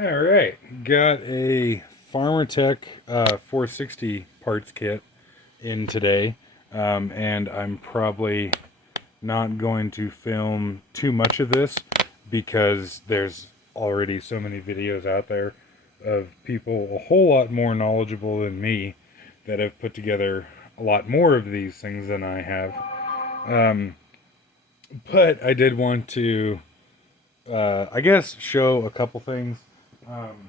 All right, got a Farmertec 460 parts kit in today, and I'm probably not going to film too much of this because there's already so many videos out there of people a whole lot more knowledgeable than me that have put together a lot more of these things than I have. Um, but I did want to, I guess, show a couple things. Um,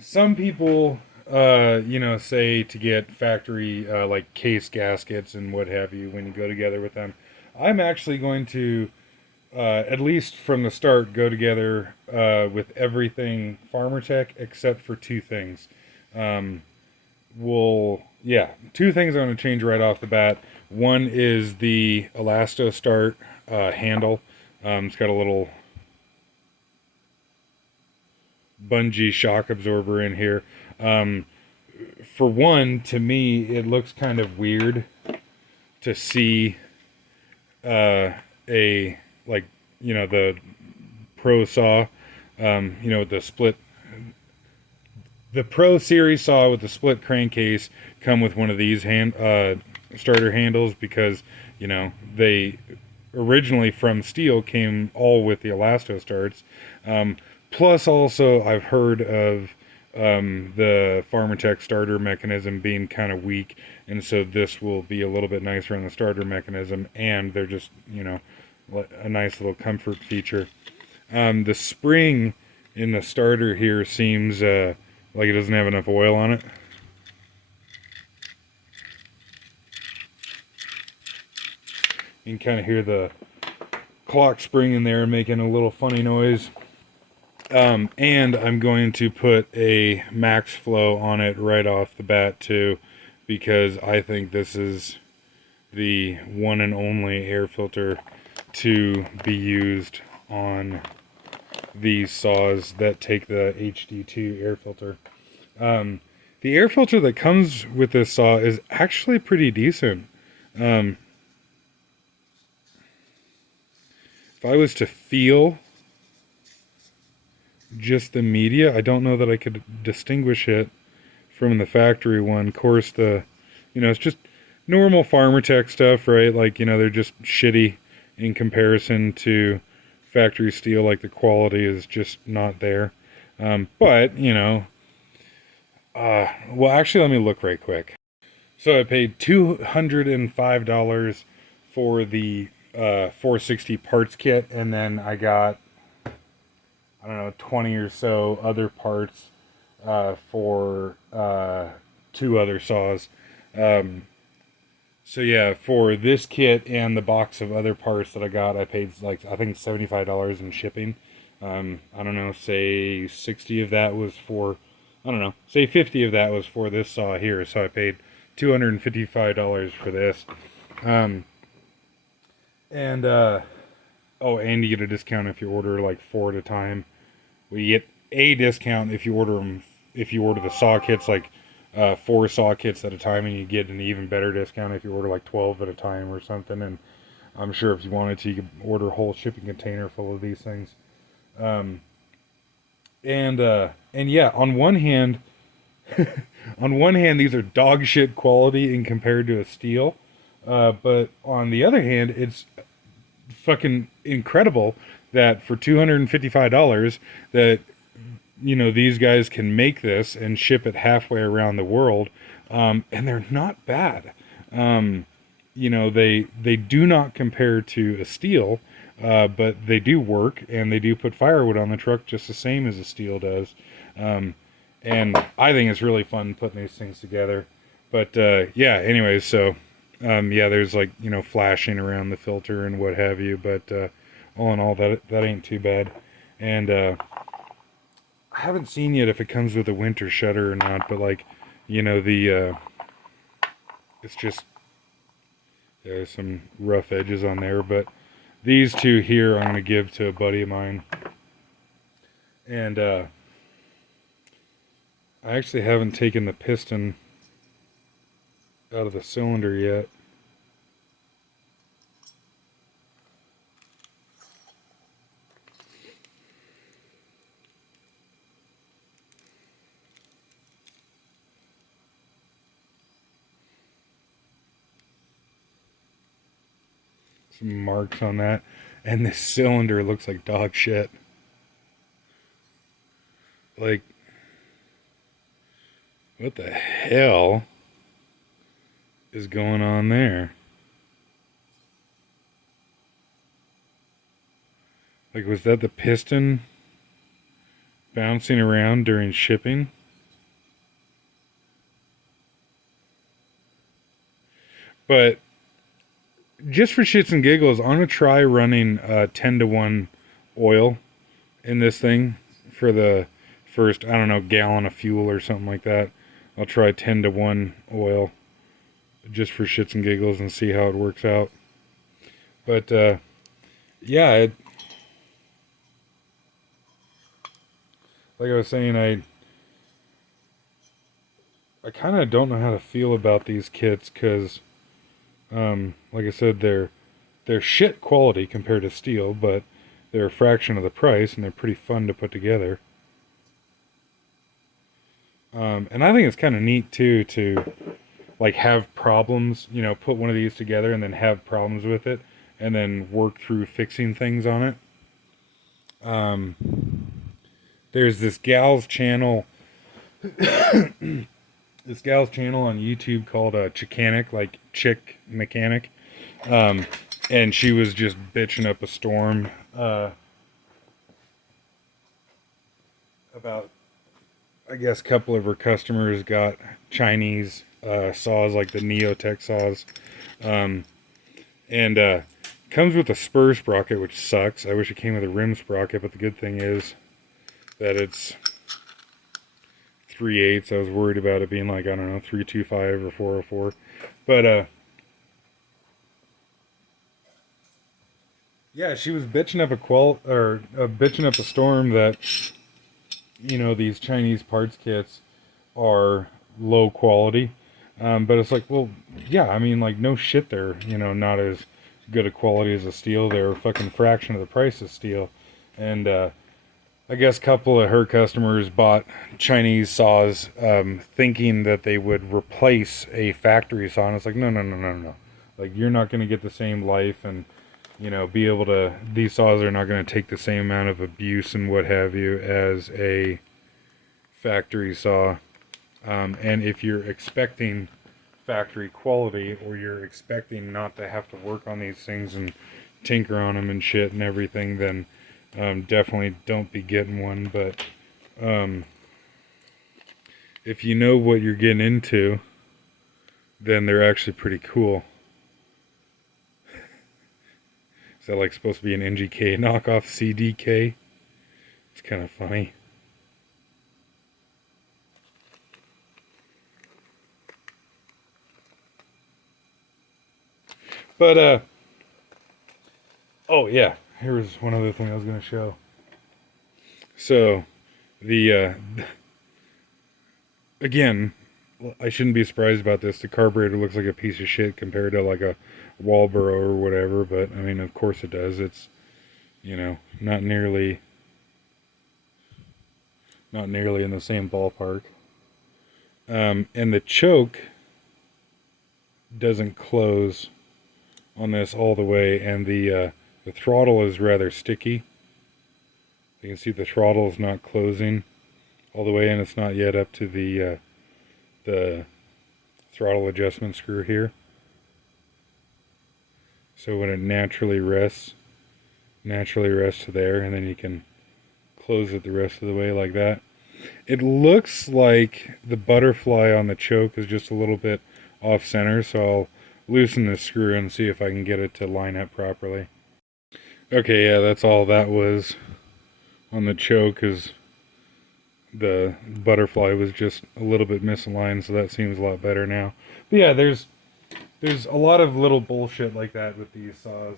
some people, say to get factory like case gaskets and what have you when you go together with them. I'm actually going to, at least from the start, go together with everything Farmertech except for two things. Um, two things I'm going to change right off the bat. One is the Elasto Start handle. It's got a little bungee shock absorber in here. Um, for one, to me, it looks kind of weird to see uh, a like the Pro saw, the split, the Pro Series saw with the split crankcase come with one of these starter handles because they originally from steel came all with the elasto starts. Plus, also, I've heard of the Farmertech starter mechanism being kind of weak, and so this will be a little bit nicer on the starter mechanism, and they're just, a nice little comfort feature. The spring in the starter here seems like it doesn't have enough oil on it. You can kind of hear the clock spring in there making a little funny noise. And I'm going to put a max flow on it right off the bat too, because I think this is the one and only air filter to be used on these saws that take the HD2 air filter. The air filter that comes with this saw is actually pretty decent. Um, if I was to feel just the media, I don't know that I could distinguish it from the factory one. Of course, it's just normal Farmertech stuff, right? Like, they're just shitty in comparison to factory steel. Like, the quality is just not there. But, well, actually, let me look right quick. So I paid $205 for the 460 parts kit, and then I got, I don't know, 20 or so other parts for two other saws. Um, so yeah, for this kit and the box of other parts that I got, I paid like I think $75 in shipping. I don't know, say 60 of that was for, I don't know, say 50 of that was for this saw here. So I paid $255 for this. Um, and oh, and you get a discount if you order like four at a time. We get a discount if you order them, if you order the saw kits like four saw kits at a time, and you get an even better discount if you order like 12 at a time or something. And I'm sure if you wanted to, you could order a whole shipping container full of these things. Um, and yeah, on one hand, these are dog shit quality in compared to a steel. But on the other hand, it's fucking incredible that for $255 that these guys can make this and ship it halfway around the world, and they're not bad. They do not compare to a steel, but they do work, and they do put firewood on the truck just the same as a steel does. And I think it's really fun putting these things together. But yeah, anyways, so yeah, there's like flashing around the filter and what have you. But all in all, that ain't too bad. And I haven't seen yet if it comes with a winter shutter or not, but like, the it's just there's some rough edges on there, but these two here I'm gonna give to a buddy of mine, and I actually haven't taken the piston out of the cylinder yet. some marks on that. And this cylinder looks like dog shit. Like, what the hell is going on there? Like, was that the piston bouncing around during shipping? But just for shits and giggles, I'm gonna try running 10-to-1 oil in this thing for the first, I don't know, gallon of fuel or something like that. I'll try 10-to-1 oil just for shits and giggles and see how it works out. But yeah, like I was saying, I kind of don't know how to feel about these kits because, like I said, they're shit quality compared to steel, but they're a fraction of the price and they're pretty fun to put together. And I think it's kind of neat too to like have problems, you know, put one of these together and then have problems with it and then work through fixing things on it. There's this gal's channel on YouTube called Chickanic, like Chick Mechanic. And she was just bitching up a storm about, I guess, a couple of her customers got Chinese saws like the Neotech saws. And comes with a spur sprocket, which sucks. I wish it came with a rim sprocket, but the good thing is that it's 3/8. I was worried about it being like, I don't know, 325 or 404. But yeah, she was bitching up bitching up a storm that, you know, these Chinese parts kits are low quality. But it's like, well, yeah, I mean, like, no shit, they're, you know, not as good a quality as a steel. They're a fucking fraction of the price of steel. And I guess a couple of her customers bought Chinese saws thinking that they would replace a factory saw. And it's like, no, no, no, no, no. Like, you're not going to get the same life and, you know, be able to, these saws are not going to take the same amount of abuse and what have you as a factory saw. And if you're expecting factory quality, or you're expecting not to have to work on these things and tinker on them and shit and everything, then definitely don't be getting one. But if you know what you're getting into, then they're actually pretty cool. Is that like supposed to be an NGK knockoff CDK? It's kind of funny. But oh yeah, here's one other thing I was going to show. So the again, I shouldn't be surprised about this. The carburetor looks like a piece of shit compared to like a Walboro or whatever, but I mean, of course it does. It's, you know, not nearly in the same ballpark. And the choke doesn't close on this all the way, and the throttle is rather sticky. You can see the throttle is not closing all the way, and it's not yet up to the throttle adjustment screw here. So when it naturally rests to there, and then you can close it the rest of the way like that. It looks like the butterfly on the choke is just a little bit off center, so I'll loosen the screw and see if I can get it to line up properly. Okay, yeah, that's all that was on the choke, is the butterfly was just a little bit misaligned, so that seems a lot better now. But yeah, there's a lot of little bullshit like that with these saws.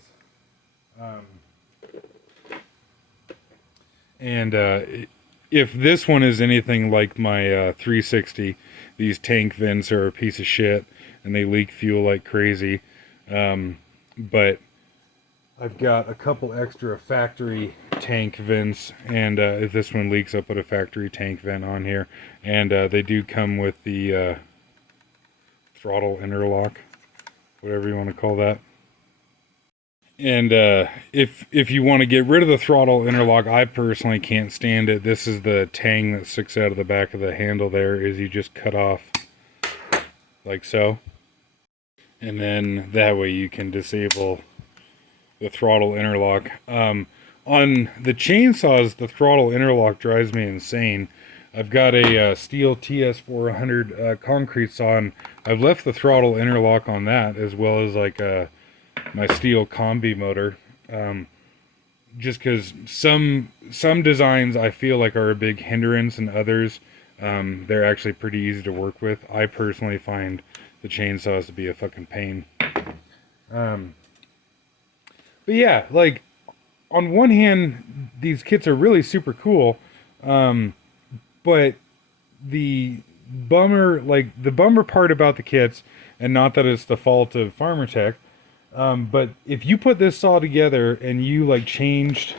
And if this one is anything like my 360, these tank vents are a piece of shit and they leak fuel like crazy. But I've got a couple extra factory tank vents, and if this one leaks, I'll put a factory tank vent on here. And they do come with the throttle interlock, whatever you want to call that. And if you want to get rid of the throttle interlock, I personally can't stand it. This is the tang that sticks out of the back of the handle there, is you just cut off like so. And then that way you can disable the throttle interlock. On the chainsaws, the throttle interlock drives me insane. I've got a steel TS400 concrete saw, and I've left the throttle interlock on that, as well as like my steel combi motor, just because some designs I feel like are a big hindrance, and others they're actually pretty easy to work with. I personally find the chainsaws to be a fucking pain. But yeah, like, on one hand, these kits are really super cool, but the bummer part about the kits, and not that it's the fault of Farmertec, but if you put this saw together and you like changed,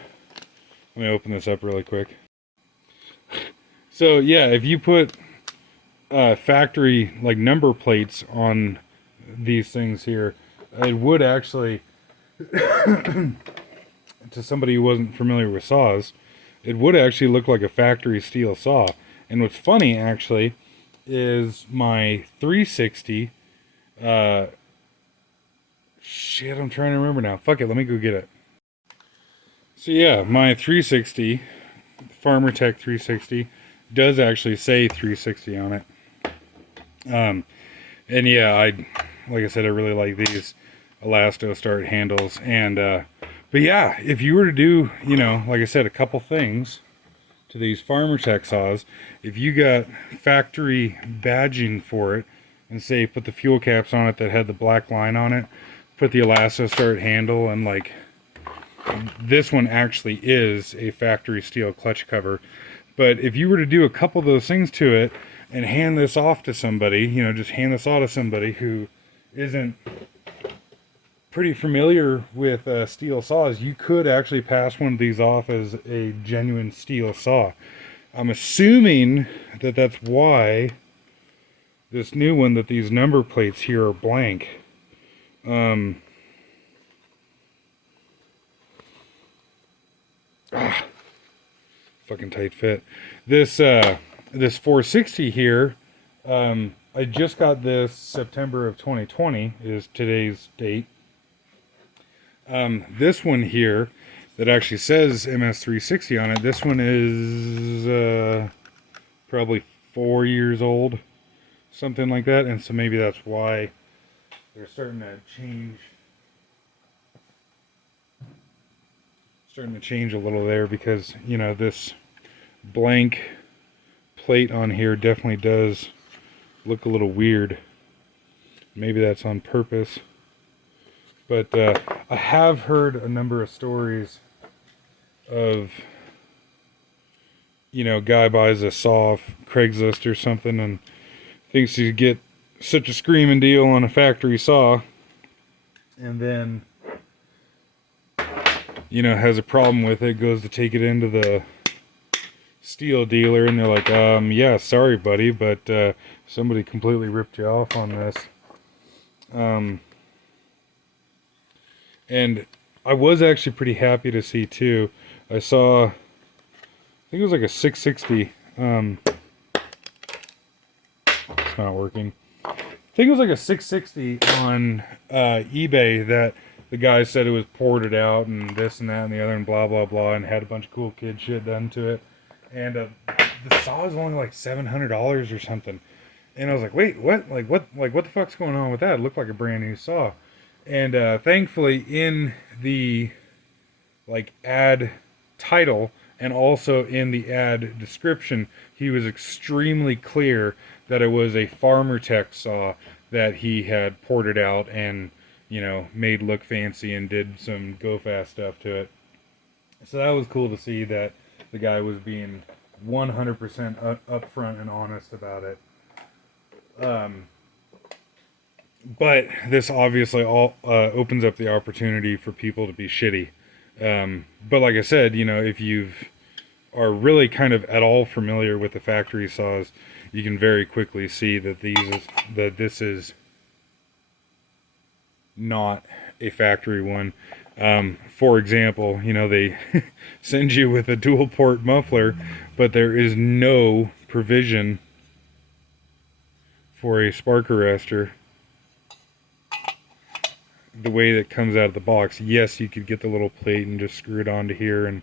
let me open this up really quick. So yeah, if you put factory like number plates on these things here, it would actually, to somebody who wasn't familiar with saws, it would actually look like a factory steel saw. And what's funny actually is my 360, shit, I'm trying to remember now. Fuck it, let me go get it. So yeah, my 360, Farmertec 360, does actually say 360 on it. And yeah, like I said, I really like these Elasto start handles. And but yeah, if you were to do, you know, like I said, a couple things to these Farmertec saws, if you got factory badging for it, and say put the fuel caps on it that had the black line on it, put the Elasto start handle, and like this one actually is a factory steel clutch cover. But if you were to do a couple of those things to it and hand this off to somebody, you know, just hand this off to somebody who isn't pretty familiar with steel saws, you could actually pass one of these off as a genuine steel saw. I'm assuming that that's why this new one, that these number plates here are blank. Fucking tight fit. This 460 here, I just got this September of 2020 is today's date. This one here that actually says MS360 on it, this one is probably 4 years old, something like that. And so maybe that's why they're starting to change a little there, because, you know, this blank plate on here definitely does look a little weird. Maybe that's on purpose. But I have heard a number of stories of, you know, guy buys a saw off Craigslist or something and thinks he'd get such a screaming deal on a factory saw, and then, you know, has a problem with it, goes to take it into the steel dealer, and they're like, yeah, sorry buddy, but somebody completely ripped you off on this. And I was actually pretty happy to see too, I saw, I think it was like a 660, it's not working, I think it was like a 660 on eBay, that the guy said it was ported out and this and that and the other and blah blah blah, and had a bunch of cool kid shit done to it. And the saw is only like $700 or something. And I was like, wait, what? Like what the fuck's going on with that? It looked like a brand new saw. And thankfully, in the like ad title and also in the ad description, he was extremely clear that it was a Farmertec saw that he had ported out and, you know, made look fancy and did some go fast stuff to it. So that was cool to see that the guy was being 100% upfront and honest about it. But this obviously all opens up the opportunity for people to be shitty. But like I said, you know, if you are really kind of at all familiar with the factory saws, you can very quickly see that this is not a factory one. For example, you know, they send you with a dual port muffler, but there is no provision for a spark arrestor the way that comes out of the box. Yes, you could get the little plate and just screw it onto here, and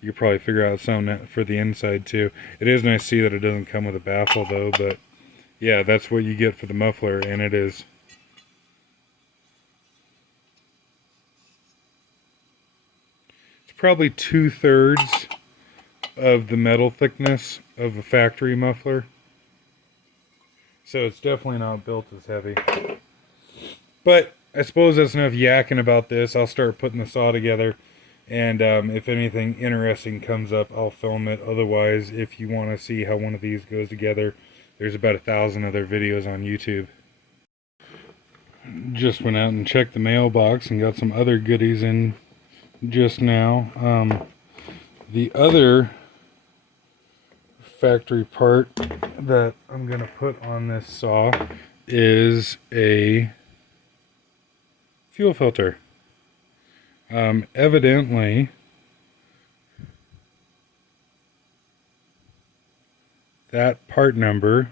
you could probably figure out something for the inside too. It is nice to see that it doesn't come with a baffle though, but yeah, that's what you get for the muffler, and it is probably 2/3 of the metal thickness of a factory muffler. So it's definitely not built as heavy. But I suppose that's enough yakking about this. I'll start putting the saw together. And if anything interesting comes up, I'll film it. Otherwise, if you want to see how one of these goes together, there's about 1,000 other videos on YouTube. Just went out and checked the mailbox and got some other goodies in just now. The other factory part that I'm going to put on this saw is a fuel filter. Evidently, that part number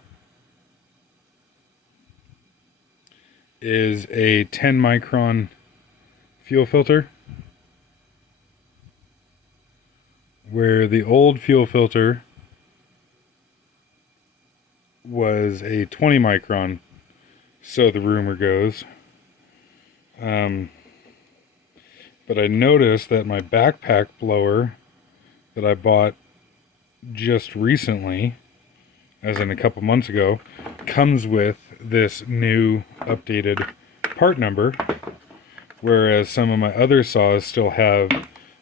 is a 10 micron fuel filter, where the old fuel filter was a 20 micron, so the rumor goes. But I noticed that my backpack blower that I bought just recently, as in a couple months ago, comes with this new updated part number, whereas some of my other saws still have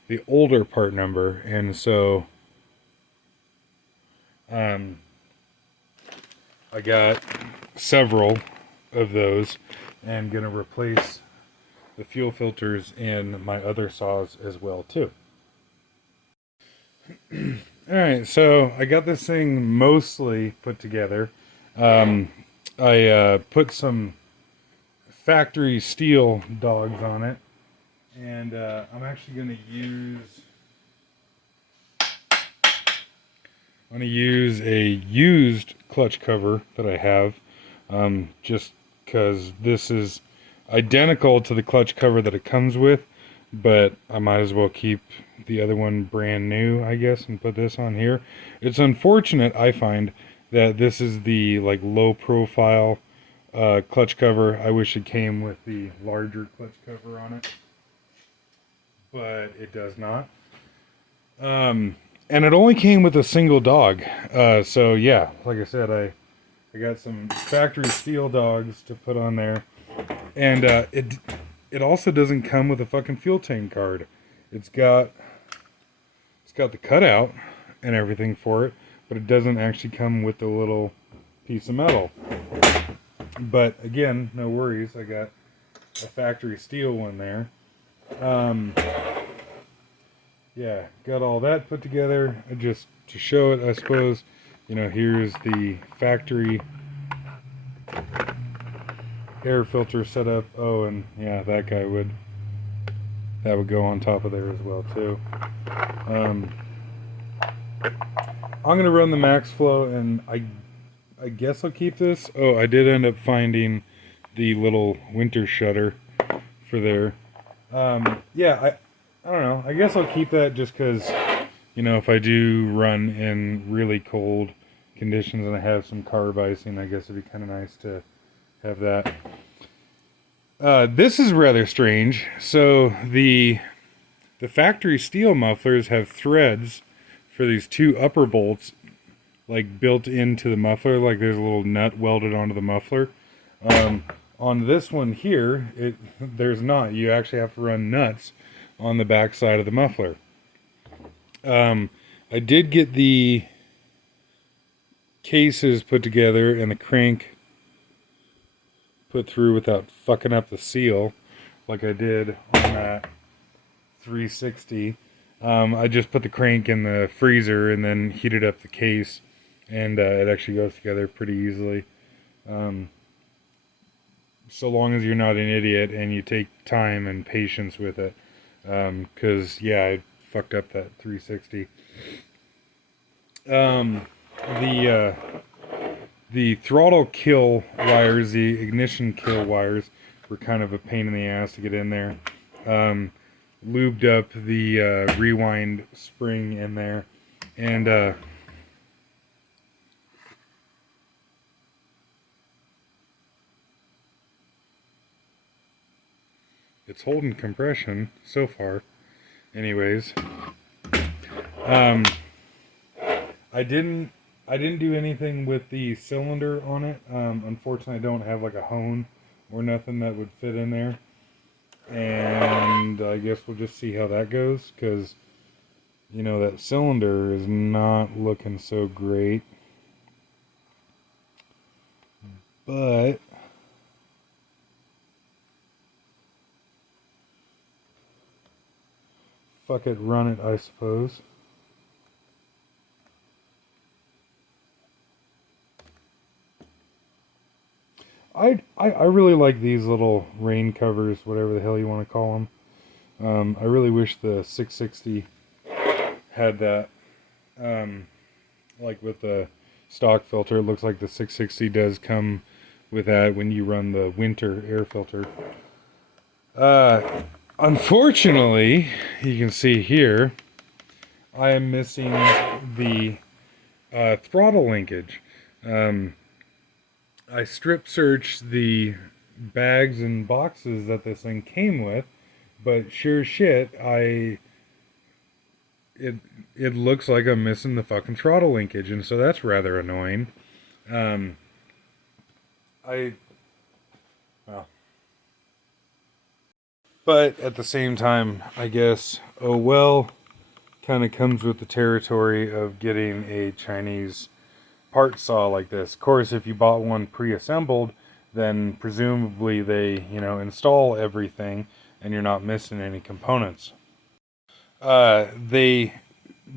the older part number. And so I got several of those and gonna replace the fuel filters in my other saws as well too. Alright, so I got this thing mostly put together. I put some factory steel dogs on it, and I'm actually going to use a used clutch cover that I have, just because this is identical to the clutch cover that it comes with, but I might as well keep the other one brand new, I guess, and put this on here. It's unfortunate, I find, that this is the like low profile clutch cover. I wish it came with the larger clutch cover on it, but it does not. And it only came with a single dog. So yeah, like I said, I got some factory steel dogs to put on there. And it also doesn't come with a fucking fuel tank card. It's got the cutout and everything for it, but it doesn't actually come with the little piece of metal. But again, no worries. I got a factory steel one there. Yeah, got all that put together just to show it, I suppose. You know, here's the factory air filter setup. Oh, and yeah, that would go on top of there as well too. I'm gonna run the max flow, and I guess I'll keep this. Oh, I did end up finding the little winter shutter for there. Yeah, I don't know. I guess I'll keep that just because, you know, if I do run in really cold conditions and I have some carb icing, I guess it'd be kind of nice to have that. This is rather strange. So the factory steel mufflers have threads for these two upper bolts, like built into the muffler, like there's a little nut welded onto the muffler. On this one here, there's not. You actually have to run nuts on the back side of the muffler. I did get the cases put together and the crank put through without fucking up the seal like I did on that 360. I just put the crank in the freezer and then heated up the case, and it actually goes together pretty easily. So long as you're not an idiot and you take time and patience with it. Because, yeah, I fucked up that 360. The throttle kill wires, the ignition kill wires, were kind of a pain in the ass to get in there. Lubed up the rewind spring in there, and it's holding compression so far. Anyways, I didn't do anything with the cylinder on it. Unfortunately, I don't have like a hone or nothing that would fit in there. And I guess we'll just see how that goes, because, you know, that cylinder is not looking so great. But fuck it, run it, I suppose. I really like these little rain covers, whatever the hell you want to call them. I really wish the 660 had that. Like with the stock filter, it looks like the 660 does come with that when you run the winter air filter. Unfortunately, you can see here, I am missing the throttle linkage. I strip searched the bags and boxes that this thing came with, but sure shit, it looks like I'm missing the fucking throttle linkage, and so that's rather annoying. Um, I well, but at the same time, I guess, oh well, kind of comes with the territory of getting a Chinese part saw like this. Of course, if you bought one pre-assembled, then presumably they, you know, install everything and you're not missing any components. They,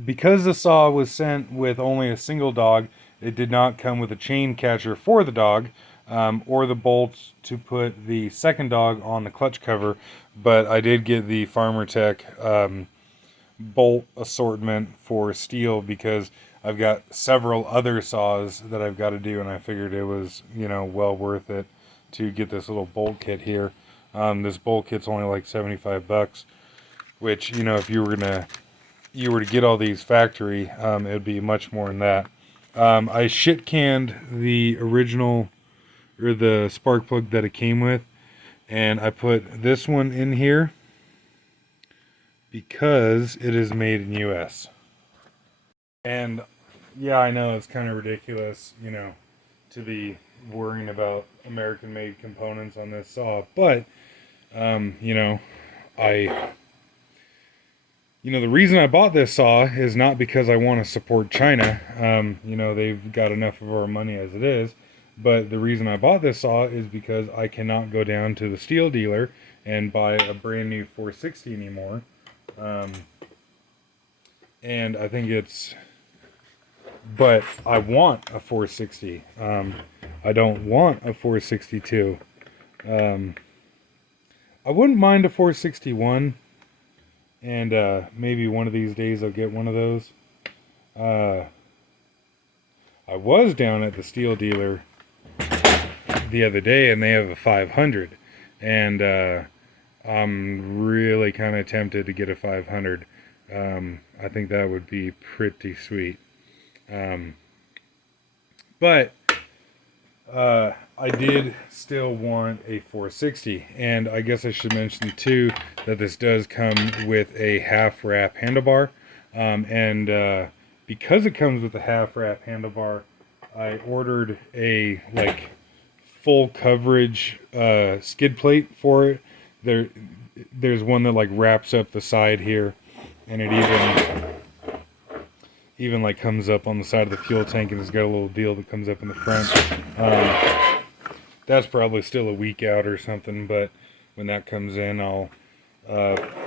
because the saw was sent with only a single dog, it did not come with a chain catcher for the dog, or the bolts to put the second dog on the clutch cover, but I did get the Farmertec bolt assortment for steel, because I've got several other saws that I've got to do, and I figured it was, you know, well worth it to get this little bolt kit here. This bolt kit's only like $75, which, you know, if you were to get all these factory, it would be much more than that. I shit canned the original, or the spark plug that it came with, and I put this one in here because it is made in US. And yeah, I know it's kind of ridiculous, you know, to be worrying about American made components on this saw, but you know, I the reason I bought this saw is not because I want to support China. You know, they've got enough of our money as it is. But the reason I bought this saw is because I cannot go down to the steel dealer and buy a brand new 460 anymore. And I think but I want a 460. I don't want a 462. I wouldn't mind a 461. And maybe one of these days I'll get one of those. I was down at the steel dealer the other day, and they have a 500. And I'm really kind of tempted to get a 500. I think that would be pretty sweet. But I did still want a 460, and I guess I should mention too that this does come with a half wrap handlebar, and because it comes with a half wrap handlebar, I ordered a like full coverage skid plate for it. There's one that like wraps up the side here, and it even like comes up on the side of the fuel tank, and it's got a little deal that comes up in the front. That's probably still a week out or something, but when that comes in, I'll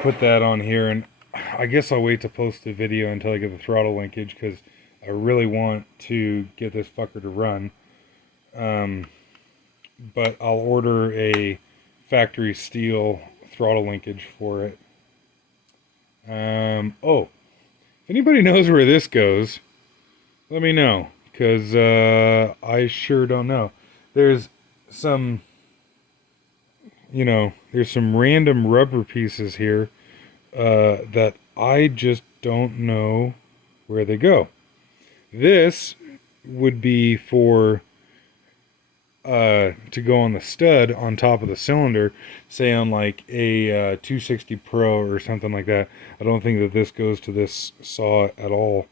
put that on here, and I guess I'll wait to post the video until I get the throttle linkage, because I really want to get this fucker to run. But I'll order a factory steel throttle linkage for it. Oh, if anybody knows where this goes, let me know, because I sure don't know. There's some, there's some random rubber pieces here that I just don't know where they go. This would be for to go on the stud on top of the cylinder, say on like a 260 Pro or something like that. I don't think that this goes to this saw at all.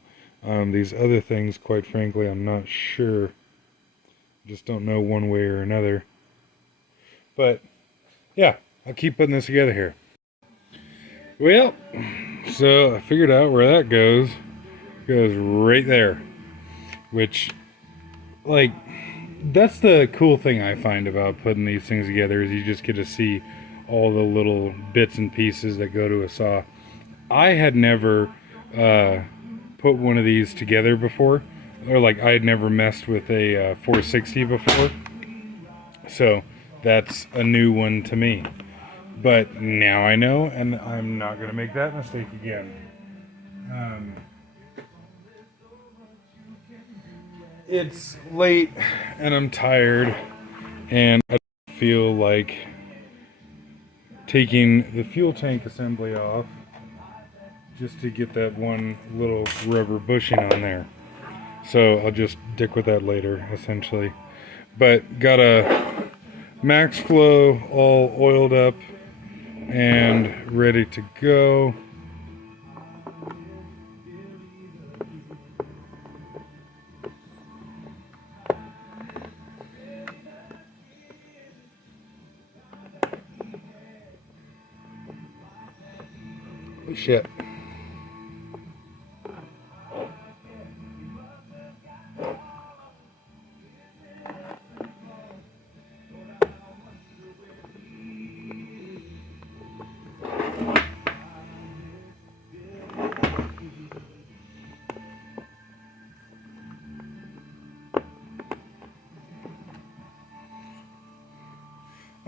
These other things, quite frankly, I'm not sure. Just don't know one way or another. But yeah, I'll keep putting this together here. Well, so I figured out where that goes. It goes right there. Which, like, that's the cool thing I find about putting these things together, is you just get to see all the little bits and pieces that go to a saw. I had never put one of these together before, or like I had never messed with a 460 before, so that's a new one to me. But now I know, and I'm not going to make that mistake again. It's late and I'm tired, and I feel like taking the fuel tank assembly off just to get that one little rubber bushing on there. So I'll just dick with that later, essentially. But got a max flow all oiled up and ready to go. Holy shit.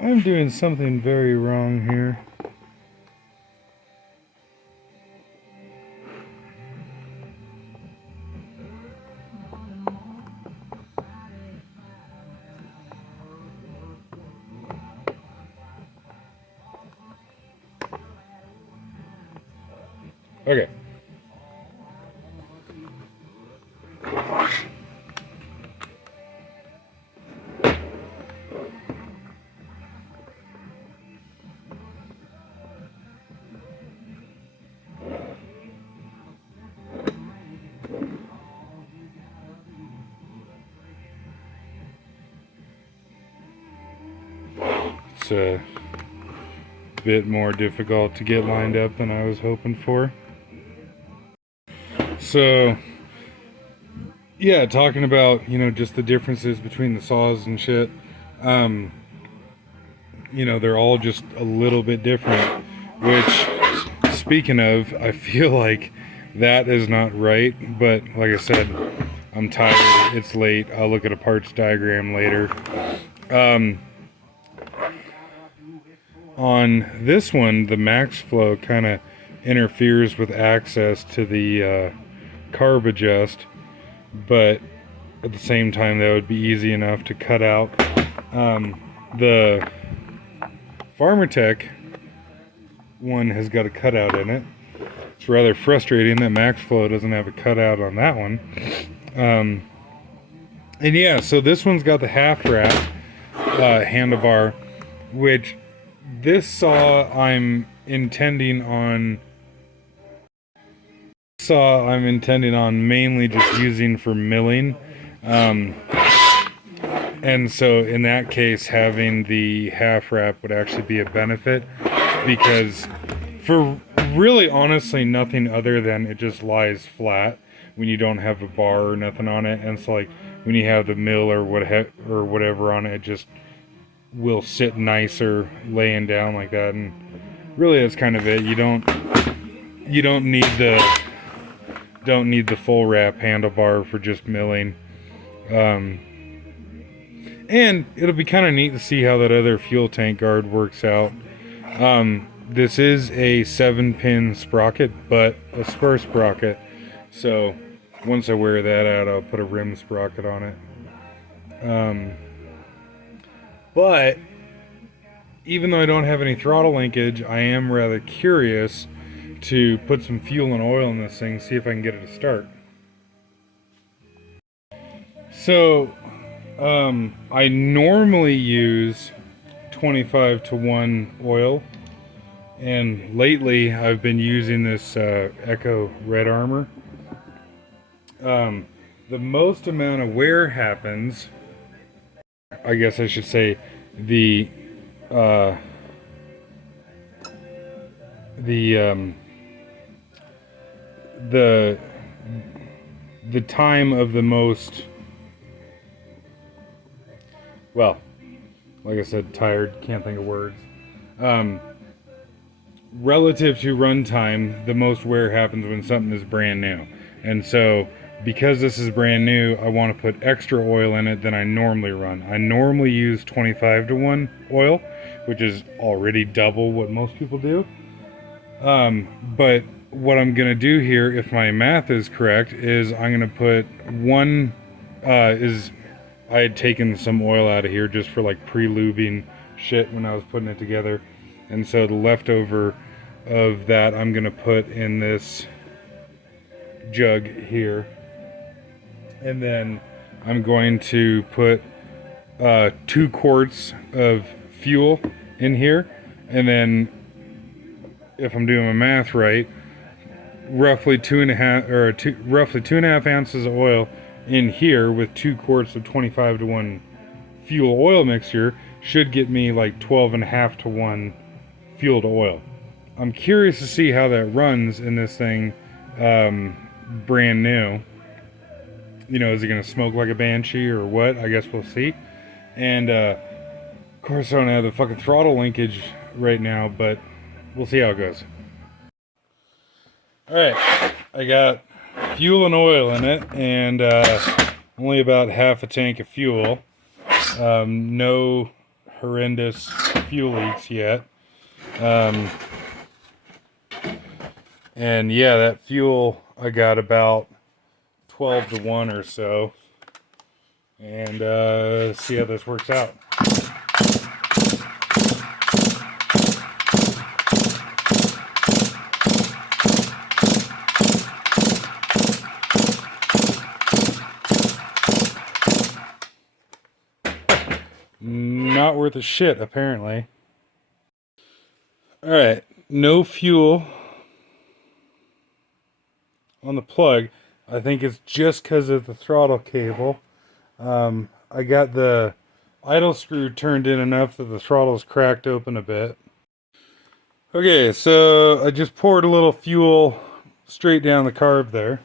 I'm doing something very wrong here. Okay. It's a bit more difficult to get lined up than I was hoping for. So, yeah, talking about, just the differences between the saws and shit. They're all just a little bit different, which, speaking of, I feel like that is not right, but like I said, I'm tired, it's late, I'll look at a parts diagram later. On this one, the max flow kind of interferes with access to the carb adjust, but at the same time that would be easy enough to cut out. The Farmertec one has got a cutout in it. It's rather frustrating that max flow doesn't have a cutout on that one. And yeah, so this one's got the half wrap handlebar, which this saw I'm intending on mainly just using for milling. And so in that case, having the half wrap would actually be a benefit, because for really honestly nothing other than it just lies flat when you don't have a bar or nothing on it. And so like when you have the mill or whatever on it, it just will sit nicer laying down like that. And really that's kind of it. You don't need the full wrap handlebar for just milling. And it'll be kind of neat to see how that other fuel tank guard works out. this is a 7-pin sprocket, but a spur sprocket. So once I wear that out, I'll put a rim sprocket on it. But even though I don't have any throttle linkage, I am rather curious to put some fuel and oil in this thing, see if I can get it to start. So I normally use 25-to-1 oil, and lately I've been using this Echo Red Armor. The most amount of wear happens, I guess I should say, the time of the most, well, like I said, tired, can't think of words. Relative to runtime, the most wear happens when something is brand new. And so, because this is brand new, I want to put extra oil in it than I normally run. I normally use 25-to-1 oil, which is already double what most people do. But what I'm going to do here, if my math is correct, is I'm going to put one, I had taken some oil out of here just for like pre-lubing shit when I was putting it together. And so the leftover of that I'm going to put in this jug here. And then I'm going to put 2 quarts of fuel in here. And then, if I'm doing my math right, roughly 2.5 ounces of oil in here with 2 quarts of 25-to-1 fuel oil mixture should get me like 12.5-to-1 fuel to oil. I'm curious to see how that runs in this thing brand new. You know, is it going to smoke like a banshee or what? I guess we'll see. And of course I don't have the fucking throttle linkage right now, but we'll see how it goes. Alright, I got fuel and oil in it, and only about half a tank of fuel. No horrendous fuel leaks yet. And yeah, that fuel, I got about 12-to-1 or so. And see how this works out. Not worth a shit, apparently. Alright, no fuel on the plug. I think it's just because of the throttle cable. I got the idle screw turned in enough that the throttle's cracked open a bit. Okay, so I just poured a little fuel straight down the carb there.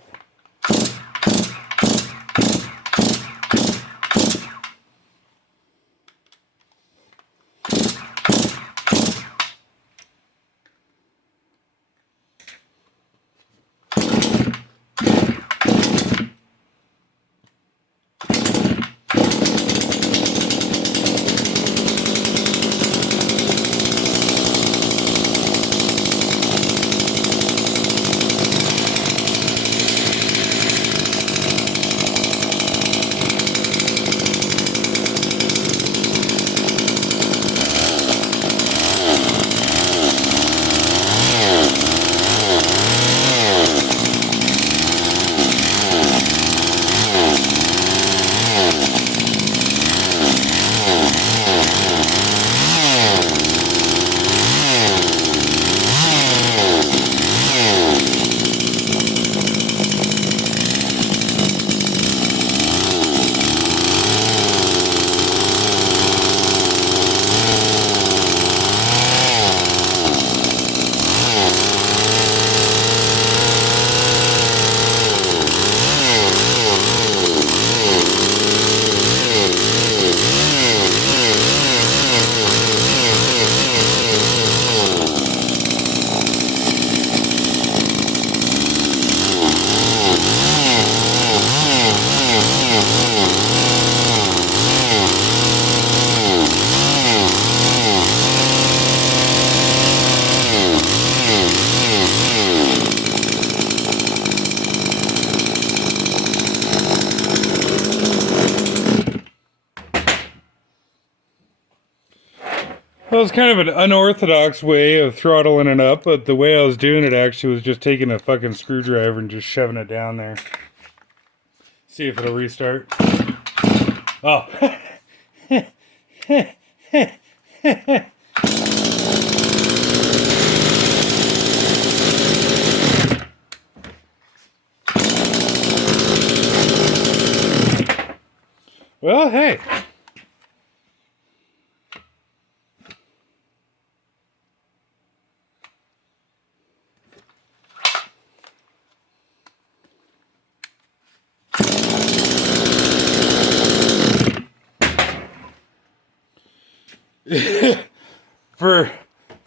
Well, it's kind of an unorthodox way of throttling it up, but the way I was doing it actually was just taking a fucking screwdriver and just shoving it down there. See if it'll restart. Oh. Well, hey.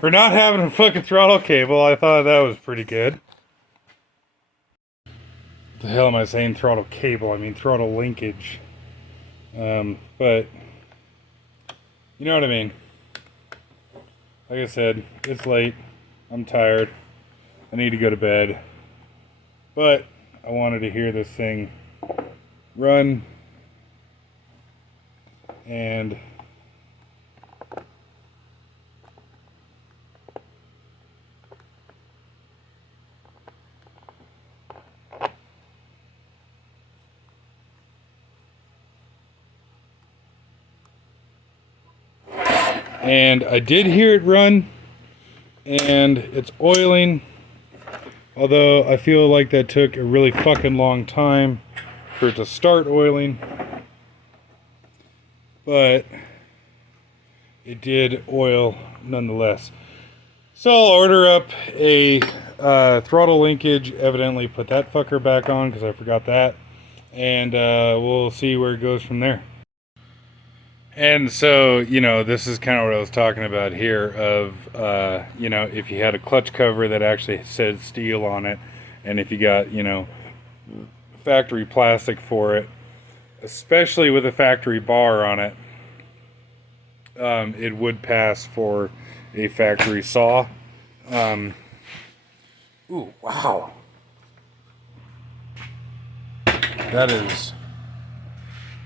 For not having a fucking throttle cable, I thought that was pretty good. What the hell am I saying throttle cable? I mean throttle linkage. But you know what I mean. Like I said, it's late. I'm tired. I need to go to bed. But I wanted to hear this thing run. And I did hear it run, and it's oiling, although I feel like that took a really fucking long time for it to start oiling, but it did oil nonetheless. So I'll order up a throttle linkage, evidently put that fucker back on because I forgot that, and we'll see where it goes from there. And so, you know, this is kind of what I was talking about here of, you know, if you had a clutch cover that actually said steel on it, and if you got, you know, factory plastic for it, especially with a factory bar on it, it would pass for a factory saw. Ooh, wow. That is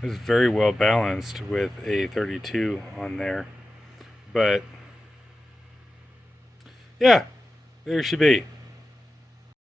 very well balanced with a 32 on there. But yeah, there she be.